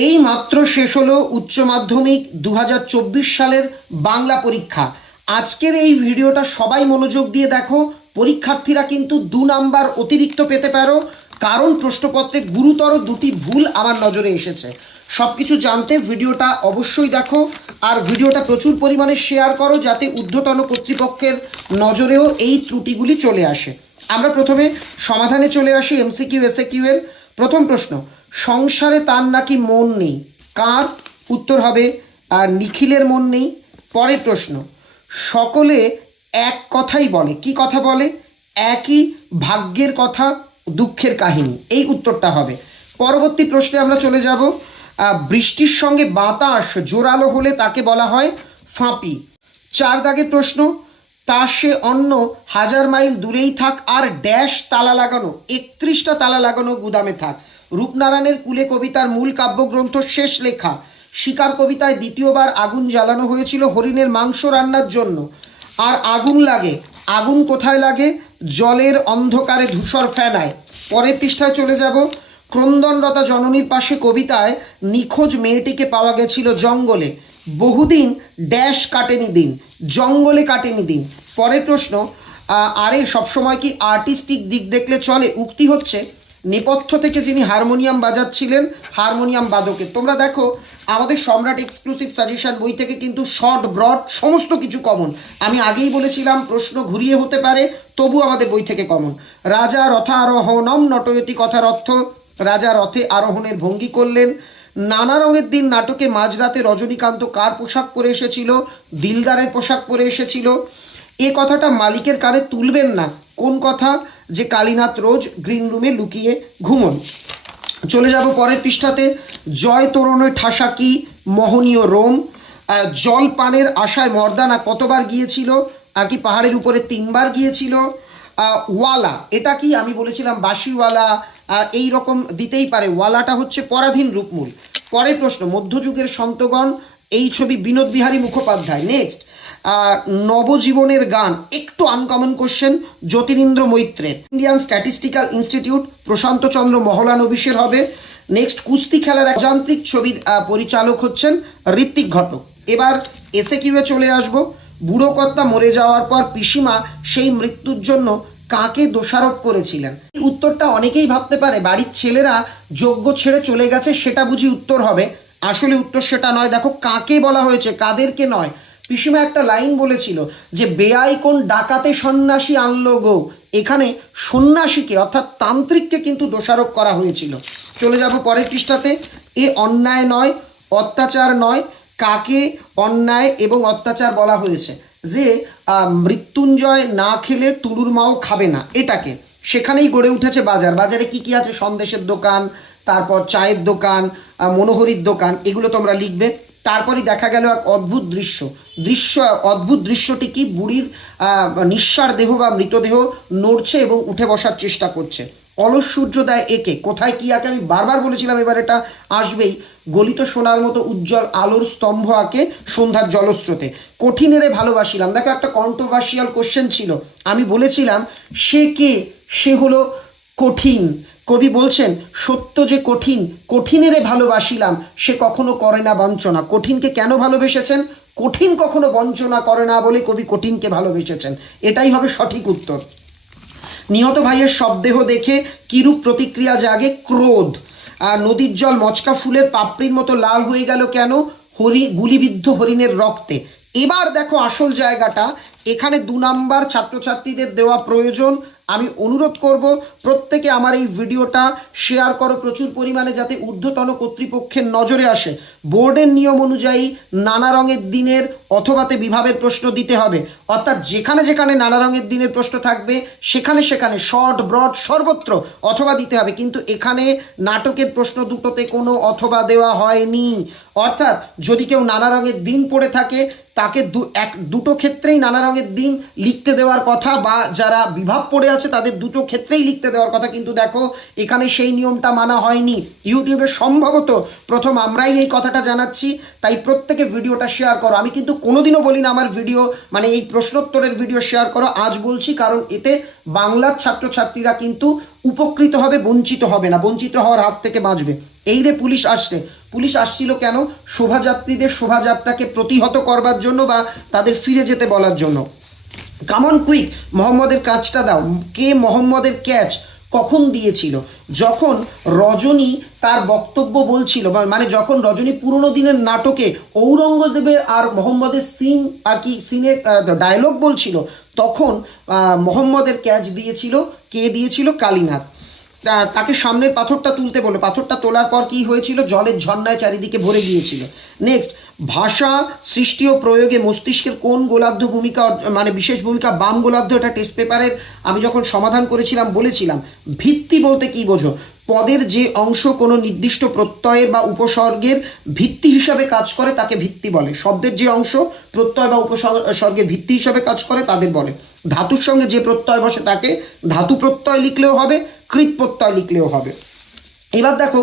এই মাত্র শেষ হলো উচ্চ মাধ্যমিক দু হাজার চব্বিশ সালের বাংলা পরীক্ষা। আজকের এই ভিডিওটা সবাই মনোযোগ দিয়ে দেখো। পরীক্ষার্থীরা কিন্তু দু নাম্বার অতিরিক্ত পেতে পারো। কারণ প্রশ্নপত্রে গুরুতর দুটি ভুল আমার নজরে এসেছে। সব কিছু জানতে ভিডিওটা অবশ্যই দেখো। আর ভিডিওটা প্রচুর পরিমাণে শেয়ার করো যাতে ঊর্ধ্বতন কর্তৃপক্ষের নজরেও এই ত্রুটিগুলি চলে আসে। আমরা প্রথমে সমাধানে চলে আসি এমসিকিউ, এসএকিউ এর প্রথম প্রশ্ন। সংসারে তার নাকি মন নেই। কার উত্তর হবে, আর নিখিলের মন নেই। পরের প্রশ্ন, সকলে এক কথাই বলে। কি কথা বলে? একই ভাগ্যের কথা, দুঃখের কাহিনী। এই উত্তরটা হবে। পরবর্তী প্রশ্নে আমরা চলে যাব। বৃষ্টির সঙ্গে বাতাস জোরালো হলে তাকে বলা হয় ফাঁপি। চার দাগের প্রশ্ন তা সে অন্য হাজার মাইল দূরেই থাক, আর ড্যাশ তালা লাগানো, একত্রিশটা তালা লাগানো গুদামে থাক। রূপনারায়ণের কুলে কবিতার মূল কাব্যগ্রন্থ শেষ লেখা। শিকার কবিতায় দ্বিতীয়বার আগুন জ্বালানো হয়েছিল হরিণের মাংস রান্নার জন্য। আর আগুন লাগে, আগুন কোথায় লাগে? জলের অন্ধকারে ধূসর ফেনায়। পরের পৃষ্ঠায় চলে যাব। ক্রন্দনরতা জননীর পাশে কবিতায় নিখোঁজ মেয়েটিকে পাওয়া গেছিল জঙ্গলে। বহুদিন ড্যাশ কাটেনি দিন, জঙ্গলে কাটেনি দিন। পরের প্রশ্ন আরে সবসময় কি আর্টিস্টিক দিক দেখলে চলে? উক্তি হচ্ছে নেপথ্য থেকে যিনি হারমোনিয়াম বাজাচ্ছিলেন, হারমোনিয়াম বাদকের তোমরা দেখো, আমাদের সম্রাট এক্সক্লুসিভ সাজেশন বই থেকে কিন্তু শর্ট ব্রড সমস্ত কিছু কমন আমি আগেই বলেছিলাম, প্রশ্ন ঘুরিয়ে হতে পারে, তবু আমাদের বই থেকে কমন রাজা রথারোহণম নটয়তি কথার অর্থ, রাজা রথে আরোহণের ভঙ্গি করলেন। নানা রঙের দিন নাটকে মাঝরাতে রজনীকান্ত কার পোশাক পরে এসেছিল? দিলদারের পোশাক পরে এসেছিল। এ কথাটা মালিকের কানে তুলবেন না। কোন কথা? যে কালীনাথ রোজ গ্রিন রুমে লুকিয়ে ঘুমন। চলে যাব পরের পৃষ্ঠাতে। জয় তোরণে ঠাসা কি মোহনীয় রোম? জল পানের আশায় মর্দানা কতবার গিয়েছিল? আর কি পাহাড়ের উপরে তিনবার গিয়েছিল? ওয়ালা, এটা কি আমি বলেছিলাম বাসিওয়ালা এই রকম দিতেই পারে। ওয়ালাটা হচ্ছে পরাধীন রূপমূল। পরের প্রশ্ন, মধ্যযুগের সন্তগণ, এই ছবি বিনোদ বিহারী মুখোপাধ্যায়। নেক্সট নবজীবনের গান, একটু uncommon question Jyotirindra মৈত্রের Indian statistical institute Prasanta Chandra মহলানবিশের হবে। নেক্সট কুস্তি খেলার যান্ত্রিক ছবির পরিচালক হচ্ছেন ঋত্বিক ঘটক। এবার এসে কিউয়ে চলে আসব? বুড়ো কর্তা মরে যাওয়ার পর পিসিমা সেই মৃত্যুর জন্য কাকে দোষারোপ করেছিলেন? উত্তরটা অনেকেই ভাবতে পারে। বাড়ির ছেলেরা যোগ্য ছেড়ে চলে গেছে, সেটা বুঝি উত্তর হবে। আসলে উত্তর সেটা নয়। দেখো, কাকে বলা হয়েছে, কাদেরকে নয়। পিসিমা একটা লাইন বলেছিল যে, বেআই কোন ডাকাতে সন্ন্যাসী আনলো গো। এখানে সন্ন্যাসীকে, অর্থাৎ তান্ত্রিককে কিন্তু দোষারোপ করা হয়েছিল। চলে যাব পরের পৃষ্ঠাতে। এ অন্যায় নয়, অত্যাচার নয়, কাকে অন্যায় এবং অত্যাচার বলা হয়েছে? যে মৃত্যুঞ্জয় না খেলে টুলুর মাও খাবে না, এটাকে। সেখানেই গড়ে উঠেছে বাজার। বাজারে কি কি আছে? সন্দেশের দোকান, তারপর চায়ের দোকান মনোহরির দোকান, এগুলো তোমরা লিখবে। তারপরই দেখা গেল এক অদ্ভুত দৃশ্য। দৃশ্য, অদ্ভুত দৃশ্যটি কি? বুড়ির নিঃসার দেহ বা মৃতদেহ নড়ছে এবং উঠে বসার চেষ্টা করছে। অলস সূর্য দেয় একে। কোথায় কি আঁকে? আমি বারবার বলেছিলাম এবার এটা আসবেই। গলিত সোনার মতো উজ্জ্বল আলোর স্তম্ভ আঁকে সন্ধ্যার জলস্রোতে। কঠিনেরে ভালোবাসিলাম। দেখো, একটা কন্ট্রোভার্সিয়াল কোশ্চেন ছিল। আমি বলেছিলাম, সে কে? সে হলো কঠিন। কবি বলছেন, সত্য যে কঠিন, কঠিনেরে ভালোবাসিলাম, সে কখনো করে না বঞ্চনা। কঠিনকে কেন ভালোবেসেছেন? কঠিন কখনো বঞ্চনা করে না বলে কবি কঠিনকে ভালোবেসেছেন। এটাই হবে সঠিক উত্তর। নিহত ভাইয়ের শবদেহ দেখে কিরূপ প্রতিক্রিয়া জাগে? ক্রোধ। আর নদীর জল মচকা ফুলের পাপড়ির মতো লাল হয়ে গেল কেন? হরি, গুলিবিদ্ধ হরিণের রক্তে। এবার দেখো আসল জায়গাটা এখানে দু নাম্বার ছাত্রছাত্রীদের দেওয়া প্রয়োজন। আমি অনুরোধ করব, প্রত্যেকে আমার এই ভিডিওটা শেয়ার করো প্রচুর পরিমাণে যাতে ঊর্ধ্বতন কর্তৃপক্ষের নজরে আসে। বোর্ডের নিয়ম অনুযায়ী নানা রঙের দিনের অথবাতে বিভাবের প্রশ্ন দিতে হবে। অর্থাৎ যেখানে যেখানে নানা রঙের দিনের প্রশ্ন থাকবে, সেখানে সেখানে শর্ট ব্রড সর্বত্র অথবা দিতে হবে। কিন্তু এখানে নাটকের প্রশ্ন দুটোতে কোনো অথবা দেওয়া হয়নি। অর্থাৎ যদি কেউ নানা রঙের দিন পড়ে থাকে, তাকে দু, এক, দুটো ক্ষেত্রেই নানা দিন লিখতে দেওয়ার কথা বা যারা বিভাগ পড়ে আছে তাদের দুটো ক্ষেত্রেই লিখতে দেওয়ার কথা। কিন্তু দেখো, এখানে সেই নিয়মটা মানা হয়নি। ইউটিউবে সম্ভবত প্রথম আমরাই এই কথাটা জানাচ্ছি, তাই প্রত্যেকে ভিডিওটা শেয়ার করো। আমি কিন্তু কোনোদিনও বলি না আমার ভিডিও মানে এই প্রশ্নোত্তরের ভিডিও শেয়ার করো। আজ বলছি, কারণ এতে বাংলার ছাত্রছাত্রীরা কিন্তু উপকৃত হবে, বঞ্চিত হবে না। বঞ্চিত হওয়ার হাত থেকে বাঁচবে। এই রে পুলিশ আসছে। পুলিশ আসছিল কেন? শোভাযাত্রীদের শোভাযাত্রাকে প্রতিহত করবার জন্য বা তাদের ফিরে যেতে বলার জন্য। কামন কুইক মোহাম্মদের কাজটা দাও। কে মোহাম্মদের ক্যাচ কখন দিয়েছিল? যখন রজনী তার বক্তব্য বলছিল মানে যখন রজনী পুরনো দিনের নাটকে ঔরঙ্গজেবের আর মোহাম্মদের সিন আর কি সিনে ডায়লগ বলছিল, তখন মোহাম্মদের ক্যাচ দিয়েছিল কে দিয়েছিল? কালীনাথ। তাকে সামনের পাথরটা তুলতে বলো। পাথরটা তোলার পর কি হয়েছিল? জলের ঝর্ণায় চারিদিকে ভরে গিয়েছিল। নেক্সট ভাষা, সৃষ্টি ও প্রয়োগে মস্তিষ্কের কোন গোলার্ধ ভূমিকা মানে বিশেষ ভূমিকা, বাম গোলার্ধ এটা টেস্ট পেপারের আমি যখন সমাধান করেছিলাম, বলেছিলাম, ভিত্তি বলতে কি বোঝো? পদের যে অংশ কোনো নির্দিষ্ট প্রত্যয়ের বা উপসর্গের ভিত্তি হিসাবে কাজ করে, তাকে ভিত্তি বলে। শব্দের যে অংশ, প্রত্যয় বা উপসর্গের ভিত্তি হিসাবে কাজ করে, তাদের বলে। ধাতুর সঙ্গে যে প্রত্যয় বসে তাকে ধাতু প্রত্যয় লিখলেও হবে কৃত প্রত্যয় লিখলেও হবে। এবার দেখো,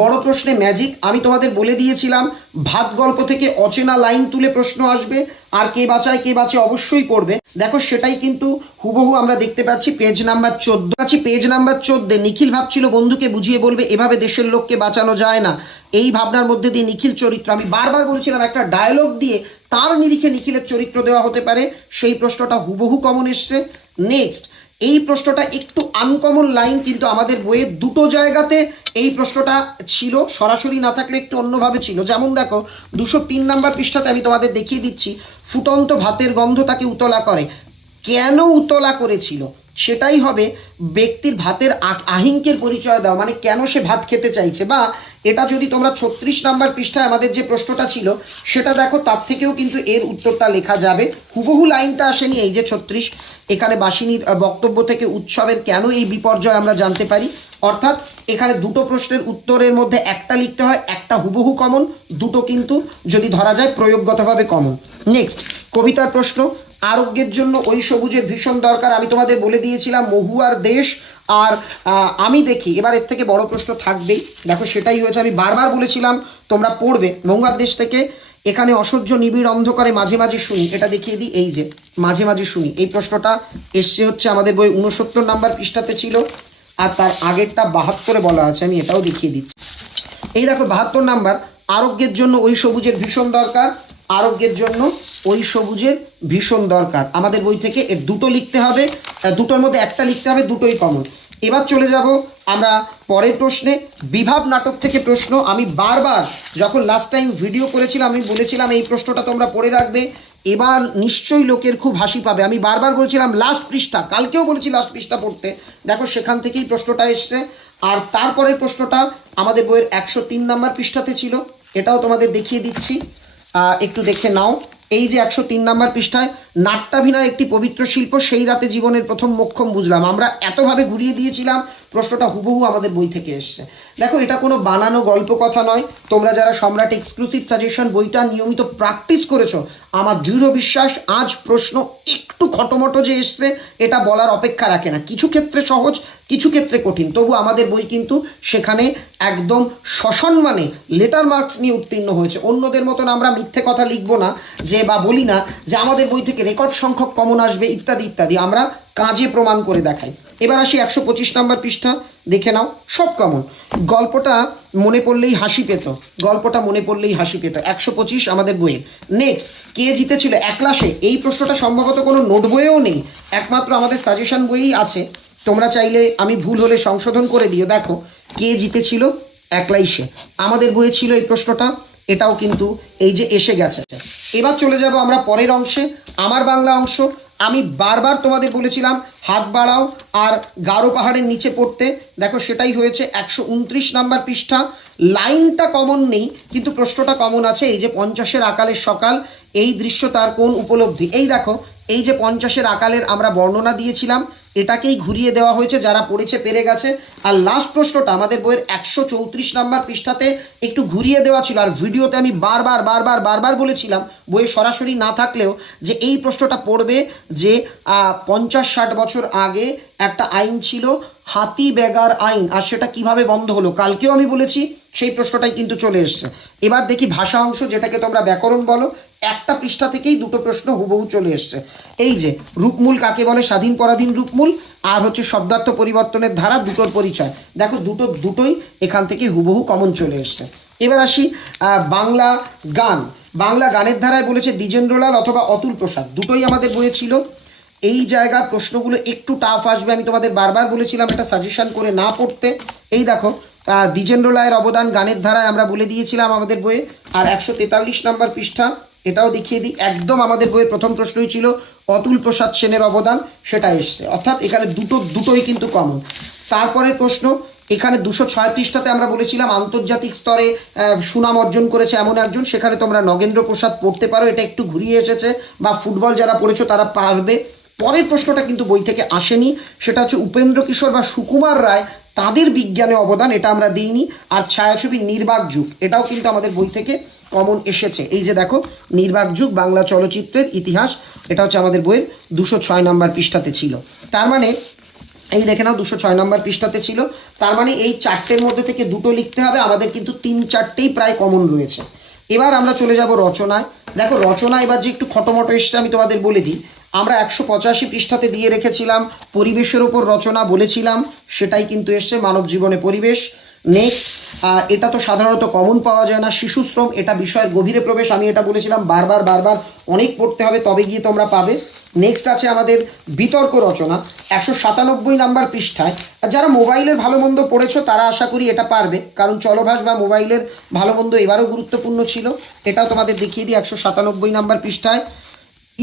বড় প্রশ্নে ম্যাজিক আমি তোমাদের বলে দিয়েছিলাম, ভাত গল্প থেকে অচেনা লাইন তুলে প্রশ্ন আসবে, আর কে বাঁচায়, কে বাঁচে অবশ্যই পড়বে। দেখো, সেটাই কিন্তু হুবহু আমরা দেখতে পাচ্ছি পেজ নাম্বার চোদ্দ। আছি পেজ নাম্বার চোদ্দে নিখিল ভাবছিল বন্ধুকে বুঝিয়ে বলবে, এভাবে দেশের লোককে বাঁচানো যায় না। এই ভাবনার মধ্যে দিয়ে নিখিল চরিত্র, আমি বারবার বলেছিলাম একটা ডায়লগ দিয়ে তার নিরিখে নিখিলের চরিত্র দেওয়া হতে পারে। সেই প্রশ্নটা হুবহু কমন এসছে। নেক্সট এই প্রশ্নটা একটু আনকমন লাইন কিন্তু আমাদের বইয়ের দুটো জায়গাতে এই প্রশ্নটা ছিল, সরাসরি না থাকলে একটু অন্যভাবে ছিল। যেমন দেখো, দুশো তিন নাম্বার পৃষ্ঠাতে আমি তোমাদের দেখিয়ে দিচ্ছি, ফুটন্ত ভাতের গন্ধ তাকে উতলা করে। কেন উতলা করেছিল? সেটাই হবে ব্যক্তির ভাতের আ- আহিঙ্কের পরিচয় দাও মানে কেন সে ভাত খেতে চাইছে? বা এটা যদি তোমরা ছত্রিশ নাম্বার পৃষ্ঠায় আমাদের যে প্রশ্নটা ছিল, সেটা দেখো, তার থেকেও কিন্তু এর উত্তরটা লেখা যাবে। হুবহু লাইনটা আসেনি এই যে ছত্রিশ। এখানে বাসিনীর বক্তব্য থেকে উৎসবের কেন এই বিপর্যয় আমরা জানতে পারি? অর্থাৎ এখানে দুটো প্রশ্নের উত্তরের মধ্যে একটা লিখতে হয়, একটা হুবহু কমন দুটো কিন্তু যদি ধরা যায় প্রয়োগগতভাবে কমন নেক্সট কবিতার প্রশ্ন। আরোগ্যের জন্য ওই সবুজের ভীষণ দরকার। আমি তোমাদের বলে দিয়েছিলাম, মহুয়ার দেশ। আর আমি দেখি, এবার এর থেকে বড় প্রশ্ন থাকবেই। দেখো, সেটাই হয়েছে, আমি বারবার বলেছিলাম, তোমরা পড়বে মহুয়ার দেশ থেকে। এখানে অসহ্য, নিবিড় অন্ধকারে মাঝে মাঝে শুনি। এটা দেখিয়ে দিই, এই যে, মাঝে মাঝে শুনি। এই প্রশ্নটা এসছে হচ্ছে আমাদের বই উনসত্তর নাম্বার পৃষ্ঠাতে ছিল। আর তার আগেরটা বাহাত্তরে বলা আছে, আমি এটাও দেখিয়ে দিচ্ছি। এই দেখো, বাহাত্তর নাম্বার, আরোগ্যের জন্য ওই সবুজের ভীষণ দরকার। আরোগ্যের জন্য ওই সবুজের ভীষণ দরকার। আমাদের বই থেকে এর দুটো লিখতে হবে দুটোর মধ্যে একটা লিখতে হবে, দুটোই কমন এবার চলে যাব আমরা পরের প্রশ্নে। বিভাব নাটক থেকে প্রশ্ন, আমি বারবার যখন লাস্ট টাইম ভিডিও করেছিলাম, আমি বলেছিলাম এই প্রশ্নটা তোমরা পড়ে রাখবে, এবার নিশ্চয়ই লোকের খুব হাসি পাবে। আমি বারবার বলেছিলাম লাস্ট পৃষ্ঠা, কালকেও বলেছি লাস্ট পৃষ্ঠা পড়তে। দেখো, সেখান থেকেই প্রশ্নটা এসছে। আর তারপরের প্রশ্নটা আমাদের বইয়ের একশো তিন নাম্বার পৃষ্ঠাতে ছিল। এটাও তোমাদের দেখিয়ে দিচ্ছি। একটু দেখে নাও। এই যে একশো তিন নাম্বার পৃষ্ঠায়, নাট্যাভিনয় একটি পবিত্র শিল্প, সেই রাতে জীবনের প্রথম মোক্ষম বুঝলাম। আমরা এতভাবে ঘুরিয়ে দিয়েছিলাম প্রশ্নটা হুবহু আমাদের বই থেকে এসছে। দেখো, এটা কোনো বানানো গল্প কথা নয়। তোমরা যারা সম্রাট এক্সক্লুসিভ সাজেশন বইটা নিয়মিত প্র্যাকটিস করেছ, আমার দৃঢ় বিশ্বাস আজ প্রশ্ন একটু খটোমটো যে এসছে, এটা বলার অপেক্ষা রাখে না। কিছু ক্ষেত্রে সহজ, কিছু ক্ষেত্রে কঠিন। তবু আমাদের বই কিন্তু সেখানে একদম সসম্মানে লেটার মার্কস নিয়ে উত্তীর্ণ হয়েছে। অন্যদের মতন আমরা মিথ্যে কথা লিখব না, যে বা বলি না, যে আমাদের বই থেকে রেকর্ড সংখ্যক কমন আসবে, ইত্যাদি ইত্যাদি। আমরা কাজে প্রমাণ করে দেখাই। এবার আসি একশো পঁচিশ নম্বর পৃষ্ঠা, দেখে নাও, সব কমন। গল্পটা মনে পড়লেই হাসি পেত, গল্পটা মনে পড়লেই হাসি পেত। একশো পঁচিশ আমাদের বইয়ের। নেক্সট কে জিতেছিল? একলাসে এই প্রশ্নটা সম্ভবত কোনো নোট বইয়েও নেই। একমাত্র আমাদের সাজেশন বইই আছে। তোমরা চাইলে আমি ভুল হলে সংশোধন করে দিও। দেখো, কে জিতেছিল? একলাই সে আমাদের বইয়ে ছিল এই প্রশ্নটা, এটাও কিন্তু এই যে এসে গেছে। এবার চলে যাব আমরা পরের অংশে। আমার বাংলা অংশ আমি বারবার তোমাদের বলেছিলাম, হাত বাড়াও আর গারো পাহাড়ের নিচে পড়তে। দেখো, সেটাই হয়েছে একশো উনত্রিশ নাম্বার পৃষ্ঠা। লাইনটা কমন নেই, কিন্তু প্রশ্নটা কমন আছে, এই যে পঞ্চাশের আকালের সকাল, এই দৃশ্য তার কোন উপলব্ধি? এই দেখো, এই যে পঞ্চাশের আকালের আমরা বর্ণনা দিয়েছিলাম এটাকেই ঘুরিয়ে দেওয়া হয়েছে, যারা পড়েছে পেরে গেছে। আর লাস্ট প্রশ্নটা, আমাদের বইয়ের একশো চৌত্রিশ নাম্বার পৃষ্ঠাতে একটু ঘুরিয়ে দেওয়া ছিল, আর ভিডিওতে আমি বারবার বারবার বারবার বলেছিলাম, বইয়ে সরাসরি না থাকলেও যে এই প্রশ্নটা পড়বে যে পঞ্চাশ ষাট বছর আগে একটা আইন ছিল, হাতি বেগার আইন, আর সেটা কীভাবে বন্ধ হলো? কালকেও আমি বলেছি, সেই প্রশ্নটাই কিন্তু চলে এসছে। এবার দেখি ভাষা অংশ, যেটাকে তোমরা ব্যাকরণ বলো একটা পৃষ্ঠা থেকেই দুটো প্রশ্ন হুবহু চলে এসছে। এই যে রূপমূল কাকে বলে? স্বাধীন পরাধীন রূপমূল আর হচ্ছে শব্দার্থ পরিবর্তনের ধারা দুটোর পরিচয়। দেখো দুটো দুটোই এখান থেকে হুবহু কমন চলে এসছে। এবার আসি বাংলা গান। বাংলা গানের ধারায় বলেছে দ্বিজেন্দ্রলাল অথবা অতুল প্রসাদ। দুটোই আমাদের বইয়ে ছিল। এই জায়গার প্রশ্নগুলো একটু টাফ আসবে আমি তোমাদের বারবার বলেছিলাম এটা সাজেশন করে না পড়তে। এই দেখো আহ, দ্বিজেন্দ্র রায়ের অবদান গানের ধারায় আমরা বলে দিয়েছিলাম আমাদের বইয়ে। আর একশো তেতাল্লিশ নম্বর পৃষ্ঠা এটাও দেখিয়ে দিই, একদম আমাদের বইয়ের প্রথম প্রশ্নই ছিল, অতুল প্রসাদ সেনের অবদান, সেটা এসছে। অর্থাৎ এখানে দুটো, দুটোই কিন্তু কমন তারপরের প্রশ্ন, এখানে দুশো ছয় পৃষ্ঠাতে আমরা বলেছিলাম আন্তর্জাতিক স্তরে সুনাম অর্জন করেছে এমন একজন, সেখানে তোমরা নগেন্দ্র প্রসাদ পড়তে পারো, এটা একটু ঘুরিয়ে এসেছে, বা ফুটবল যারা পড়েছো তারা পারবে। পরের প্রশ্নটা কিন্তু বই থেকে আসেনি, সেটা হচ্ছে উপেন্দ্র কিশোর বা সুকুমার রায়, তাদের বিজ্ঞানে অবদান, এটা আমরা দিইনি, আর ছায়াছবি নির্বাক যুগ, এটাও কিন্তু আমাদের বই থেকে কমন এসেছে। এই যে দেখো, নির্বাক যুগ, বাংলা চলচ্চিত্রের ইতিহাস, এটা হচ্ছে আমাদের বইয়ের দুশো ছয় নম্বর পৃষ্ঠাতে ছিল। তার মানে এই দেখে নাও, দুশো ছয় নম্বর পৃষ্ঠাতে ছিল। তার মানে এই চারটের মধ্যে থেকে দুটো লিখতে হবে, আমাদের কিন্তু তিন চারটেই প্রায় কমন রয়েছে। এবার আমরা চলে যাব রচনায়। দেখো, রচনা এবার যে একটু খটোমটো এসছে, আমি তোমাদের বলে দিই। আমরা একশো পঁচাশি পৃষ্ঠাতে দিয়ে রেখেছিলাম, পরিবেশের ওপর রচনা বলেছিলাম, সেটাই কিন্তু এসছে মানব জীবনে পরিবেশ। নেক্সট এটা তো সাধারণত কমন পাওয়া যায় না। শিশু শ্রম, এটা বিষয়ের গভীরে প্রবেশ, আমি এটা বলেছিলাম, বারবার বারবার অনেক পড়তে হবে, তবে গিয়ে তোমরা পাবে। নেক্সট আছে আমাদের বিতর্ক রচনা, একশো সাতানব্বই নাম্বার পৃষ্ঠায়। যারা মোবাইলের ভালো মন্দ পড়েছো, তারা আশা করি এটা পারবে, কারণ চলভাস বা মোবাইলের ভালো মন্দ এবারও গুরুত্বপূর্ণ ছিল। এটাও তোমাদের দেখিয়ে দিই, একশো সাতানব্বই নাম্বার পৃষ্ঠায়।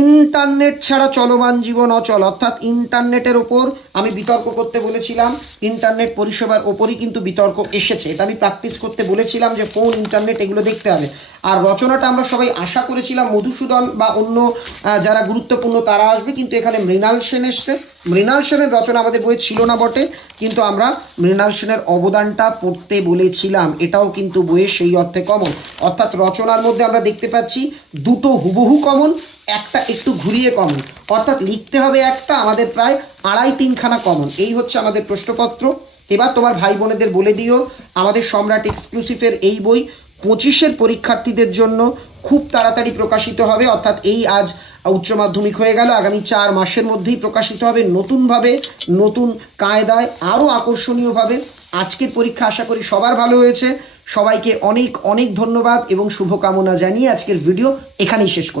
ইন্টারনেট ছাড়া চলমান জীবন অচল। অর্থাৎ ইন্টারনেটের ওপর আমি বিতর্ক করতে বলেছিলাম, ইন্টারনেট পরিষেবার ওপরই কিন্তু বিতর্ক এসেছে। এটা আমি প্র্যাকটিস করতে বলেছিলাম যে ফোন ইন্টারনেট এগুলো দেখতে হবে। আর রচনাটা আমরা সবাই আশা করেছিলাম মধুসূদন বা অন্য যারা গুরুত্বপূর্ণ তারা আসবে, কিন্তু এখানে মৃণাল সেন এসছে। মৃণাল সেনের রচনা আমাদের বইয়ে ছিল না বটে, কিন্তু আমরা মৃণাল সেনের অবদানটা পড়তে বলেছিলাম। এটাও কিন্তু বইয়ে সেই অর্থে কমন অর্থাৎ রচনার মধ্যে আমরা দেখতে পাচ্ছি দুটো হুবহু কমন একটা একটু ঘুরিয়ে কমন অর্থাৎ লিখতে হবে একটা, আমাদের প্রায় আড়াই তিনখানা কমন এই হচ্ছে আমাদের প্রশ্নপত্র। এবার তোমার ভাই বোনেদের বলে দিও, আমাদের সম্রাট এক্সক্লুসিভের এই বই পঁচিশের পরীক্ষার্থীদের জন্য খুব তাড়াতাড়ি প্রকাশিত হবে, অর্থাৎ এই আজ উচ্চ মাধ্যমিক হয়ে গেল। আগামী চার মাসের মধ্যেই প্রকাশিত হবে নতুনভাবে, নতুন কায়দায়, আরও আকর্ষণীয়ভাবে। আজকের পরীক্ষা আশা করি সবার ভালো হয়েছে। সবাইকে অনেক অনেক ধন্যবাদ এবং শুভকামনা জানিয়ে আজকের ভিডিও এখানেই শেষ করলাম।